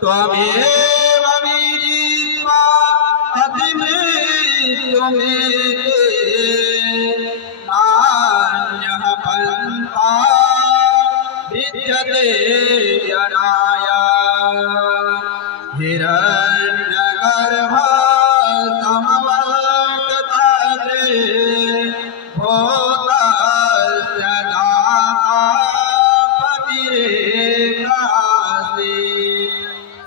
त्वमेव विदित्वा अतिमृत्युमेते नान्यः पन्था विद्यते जनाय। हिरण्यगर्भः समवर्तते भूतस्य दाता पतिरेकासि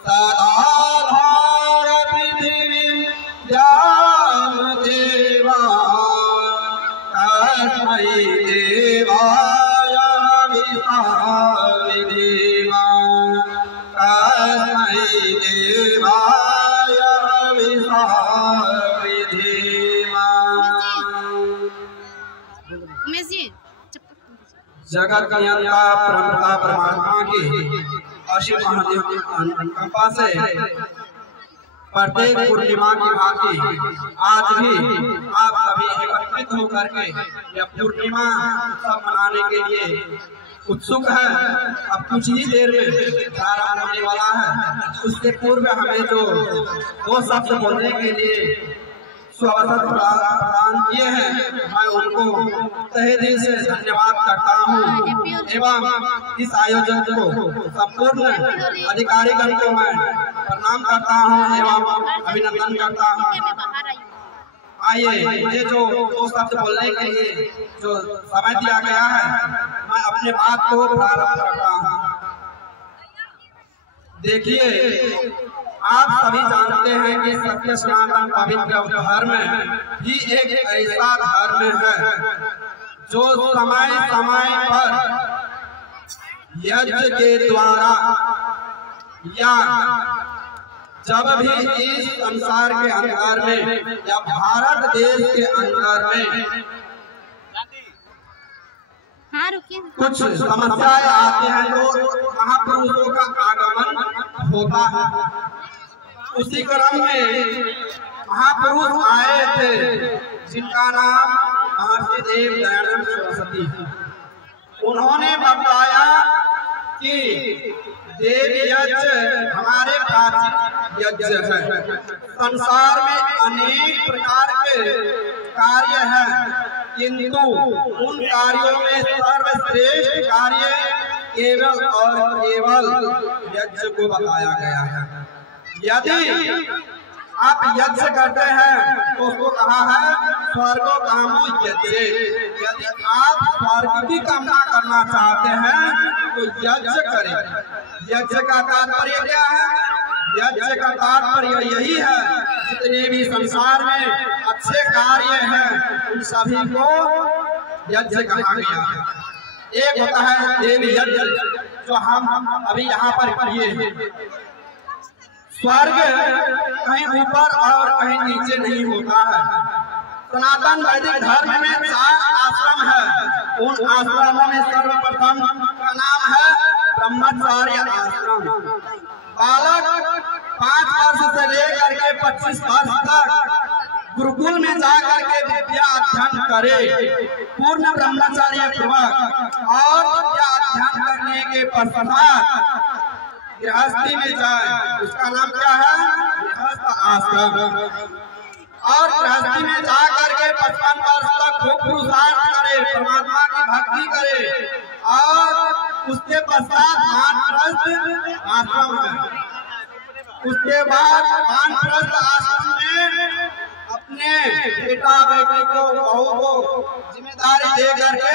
सदाधार पृथिवीं द्यामदेवा तस्मै देवाय विद्महे तस्मै देवाय विद्महे। जगत नियंता परमपिता परमात्मा की असीम महादेव की कृपा से प्रत्येक पूर्णिमा की भांति आज भी आप सभी एकत्रित होकर के यह पूर्णिमा उत्सव मनाने के लिए उत्सुक है। अब कुछ ही देर में प्रारंभ होने वाला है। उसके पूर्व हमें जो दो शब्द बोलने के लिए स्वागत प्रदान किए हैं, मैं उनको तहे दिल से धन्यवाद करता हूँ एवं इस आयोजन को संपूर्ण अधिकारीगण को मैं प्रणाम करता हूँ एवं अभिनंदन करता हूँ। आइए, ये जो दो शब्द बोलने के लिए जो समय दिया गया है, मैं अपने बात को प्रारंभ करता हूँ। देखिए, आप सभी जानते हैं कि सत्य सनातन पवित्र धर्म ही एक ऐसा धर्म है जो समय समय पर यज्ञ के द्वारा या जब भी इस संसार के अंदर में या भारत देश के अंदर में कुछ समस्याएं आती हैं तो महापुरुषों का आगमन होता है। उसी क्रम में महापुरुष आए थे जिनका नाम महर्षि देव दयानंद सरस्वती। उन्होंने बताया कि देव यज्ञ हमारे प्राचीन यज्ञ है। संसार में अनेक प्रकार के कार्य हैं, किंतु उन कार्यों में सर्वश्रेष्ठ कार्य केवल और केवल यज्ञ को बताया गया है। यदि आप यज्ञ करते हैं तो उसको कहा है स्वर्गो कामो यज्ञ। यदि आप स्वर्ग की कामना करना चाहते हैं तो यज्ञ करें। यज्ञ का तात्पर्य क्या है? यज्ञ का तात्पर्य यही है जितने भी संसार में अच्छे कार्य हैं उन सभी को यज्ञ कहा गया है। एक होता है देव यज्ञ जो हम अभी यहाँ पर किए हैं। स्वर्ग कहीं ऊपर और कहीं नीचे नहीं होता है। सनातन वैदिक धर्म में 4 आश्रम है। उन आश्रमों में सर्वप्रथम का नाम है ब्रह्मचार्य आश्रम। बालक 5 वर्ष से लेकर के 25 वर्ष तक गुरुकुल में जाकर के विद्या अध्ययन करे, पूर्ण ब्रह्मचार्य पूर्वक, और विद्या अध्ययन करने के पश्चात गृहस्थी में जाए। उसका नाम क्या है? गृहस्थ आश्रम। और गृहस्थी में जा करके 55 वर्ष तक खूब पुरुषार्थ करे, परमात्मा की भक्ति करे, और उसके पश्चात वानप्रस्थ आश्रम है। उसके बाद वानप्रस्थ आश्रम में अपने बेटा बेटी को, बहू को जिम्मेदारी दे करके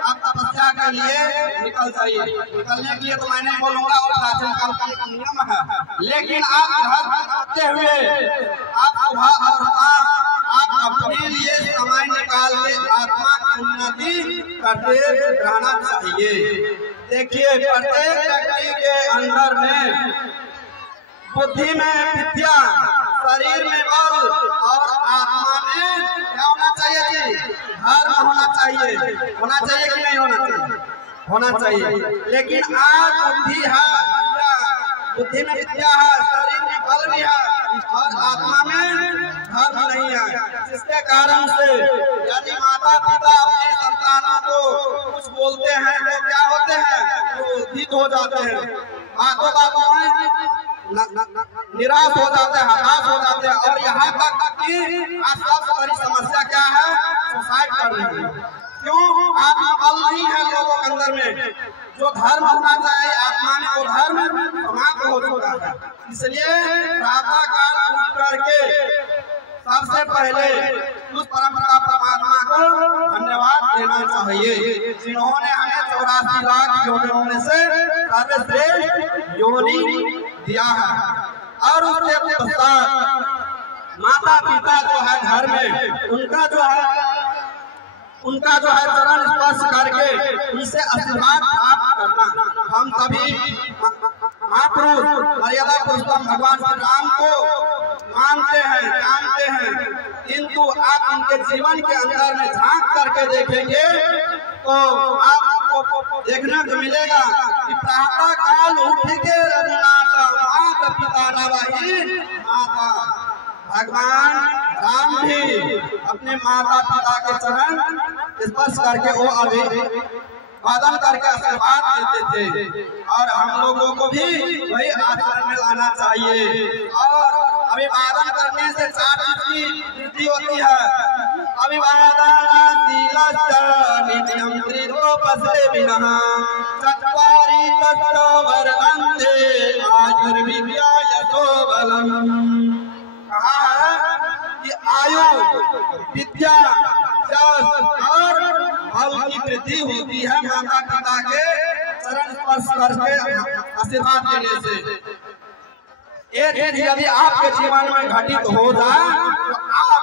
आप तपस्या के लिए निकल जाइए। निकलने के लिए तो मैं नहीं बोलूंगा, और प्राचीन काल का नियम है, लेकिन आप घर करते हुए आप सुबह और शाम आप अपने लिए समय निकाल के आत्मा की उन्नति करते रहना चाहिए। देखिए, प्रत्येक व्यक्ति के अंदर में बुद्धि में विद्या, शरीर में बल और आत्मा में क्या होना चाहिए जी? धर्म होना चाहिए। होना चाहिए कि नहीं होना चाहिए? होना चाहिए। लेकिन आज बुद्धि है, बुद्धि में विद्या है, शरीर में बल भी है और आत्मा में धर्म नहीं है। जिसके कारण से यदि माता पिता अपने संतानों को कुछ बोलते हैं तो क्या होते हैं? तो क्रोधित हो जाते हैं। माता निराश हो जाते हैं, हताश हो जाते हैं। और यहाँ तक कि आज सबसे बड़ी समस्या क्या है, सुसाइड कर रहे हैं। क्यों? आत्मबल नहीं है लोगों के अंदर में। जो धर्म होना चाहिए आत्मा में, वो धर्म समाप्त हो चुका है। इसलिए प्रातः काल उठ करके सबसे पहले उस परमपिता परमात्मा को धन्यवाद देना चाहिए, जिन्होंने हमें 84 लाख योनियों में से सर्वश्रेष्ठ योनि दिया है। और उसके पश्चात माता पिता जो है घर में, उनका जो है चरण स्पर्श करके उनसे आशीर्वाद प्राप्त करना। हम सभी महापुरुष मर्यादा पुरुषोत्तम भगवान श्री राम को मानते हैं, जानते हैं, किंतु आप उनके जीवन के अंदर में झांक करके देखेंगे तो आपको देखने को मिलेगा कि प्रातः काल उठ के रघुनाथ माता पिता नवही माता, भगवान राम भी अपने माता पिता के चरण स्पर्श करके वो अभिवादन करके आशीर्वाद देते थे। और हम लोगों को भी वही आचरण में लाना चाहिए। और अभिवादन करने से 4 चीज की वृद्धि होती है। कहा है कि आयु, विद्या और बल की वृद्धि होती है माता पिता के चरण स्पर्श करके आशीर्वाद देने से। ये चीज यदि आपके जीवन में घटित हो जाए तो आप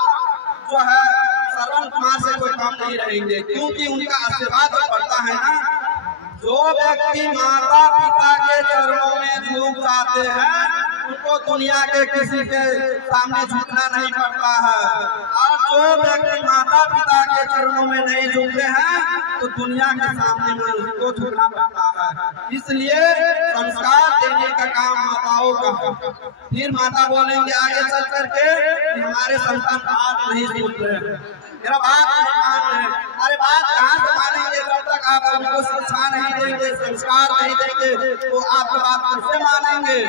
जो है श्रवण कुमार से कोई कम नहीं रहेंगे, क्योंकि उनका आशीर्वाद पड़ता है ना। जो व्यक्ति माता पिता के चरणों में झुक जाते हैं उनको दुनिया के किसी के सामने झुकना नहीं पड़ता है। और जो व्यक्ति माता पिता के चरणों में नहीं झुकते हैं तो दुनिया के सामने में उनको झुकना पड़ता है। इसलिए संस्कार देने का काम माताओं का है। फिर माता बोलेंगे आगे चल करके हमारे संतान बात नहीं सुन रहे हैं, मेरा बात नहीं मान रहे। अरे बात कहाँ से मानेंगे जब तक आप उनको शिक्षा नहीं देंगे, संस्कार नहीं देंगे तो आपकी बात कैसे मानेंगे?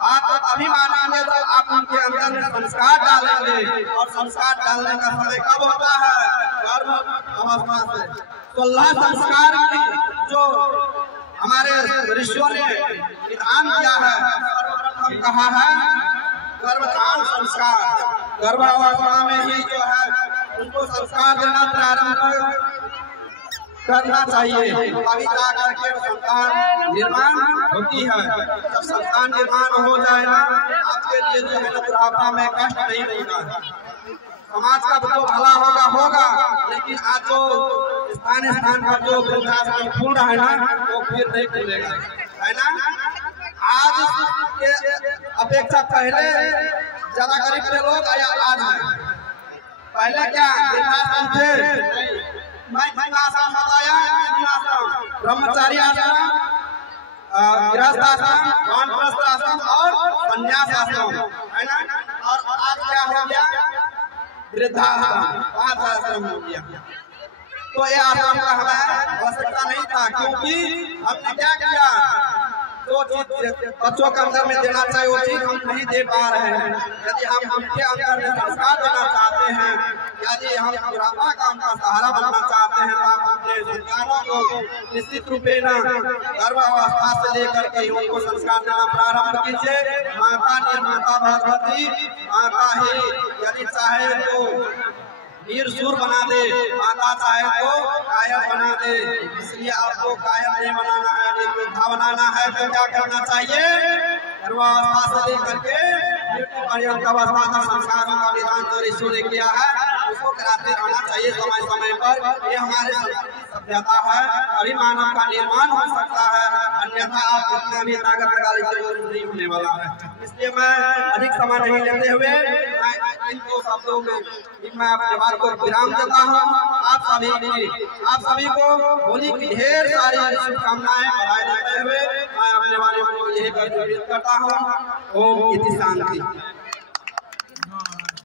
बात तो अभी मानेंगे तो आप उनके अंदर में संस्कार डालेंगे। और संस्कार डालने का समय कब होता है? गर्भ अवस्था से। 16 संस्कार की जो हमारे ऋषियों ने विधान किया है, सर्वप्रथम कहा है गर्भधान संस्कार। गर्भावस्था में ही जो है उनको संस्कार देना प्रारंभ करना चाहिए, तभी जा करके संतान निर्माण होती है। जब संतान निर्माण हो जाए ना, आपके लिए जो है बुढ़ापा में कष्ट नहीं होगा। समाज का जो भला होगा, लेकिन आज जो स्थान पर जो वृद्धाश्रम खुल रहा है ना, वो फिर नहीं खुलेगा, है ना। आज के अपेक्षा पहले ज्यादा गरीब के लोग आज है। पहले क्या वृद्धाश्रम थे, आश्रम बताया, ब्रह्मचारी आश्रम, गृहस्थ आश्रम, वानप्रस्थ आश्रम और संन्यास आश्रम, है ना। और आज क्या हो गया? वृद्धाश्रम, 5 आश्रम हो गया। तो ये आश्रम का हमें आवश्यकता नहीं था, क्योंकि हमने क्या किया, जो चीज बच्चों के अंदर में देना चाहिए वो चीज हम नहीं दे पा रहे हैं। यदि हम उनके अंदर में संस्कार देना चाहते हैं, यदि हम बुढ़ापा का उनका सहारा बनना चाहते हैं, तो आप अपने संतानों को निश्चित रूपे न गर्भावस्था से लेकर के उनको संस्कार देना प्रारंभ कीजिए। माता निर्माता भगवती माता ही यदि चाहे तो वीर सूर बना दे, माता चाहे तो कायर बना दे। इसलिए आपको कायर नहीं बनाना है, योद्धा बनाना है। तो क्या करना चाहिए? गर्भावस्था से लेकर के मृत्यु पर्यंत अवस्था का संस्कारों का विधान जो ऋषियों ने किया है उसको कराते रहना चाहिए समय समय पर। ये हमारे सभ्यता है, अभी मानव का निर्माण हो सकता है, अन्यथा आप जितना भी ताकत लगा लीजिए नहीं होने वाला है। इसलिए मैं अधिक समय नहीं लेते हुए मैं इन 2 शब्दों में मैं आपके बात को विराम देता हूँ। आप सभी को होली की ढेर सारी शुभकामनाएं बधाई देते हुए मैं अपने वाले को यही करता हूँ। ओम इति शांति।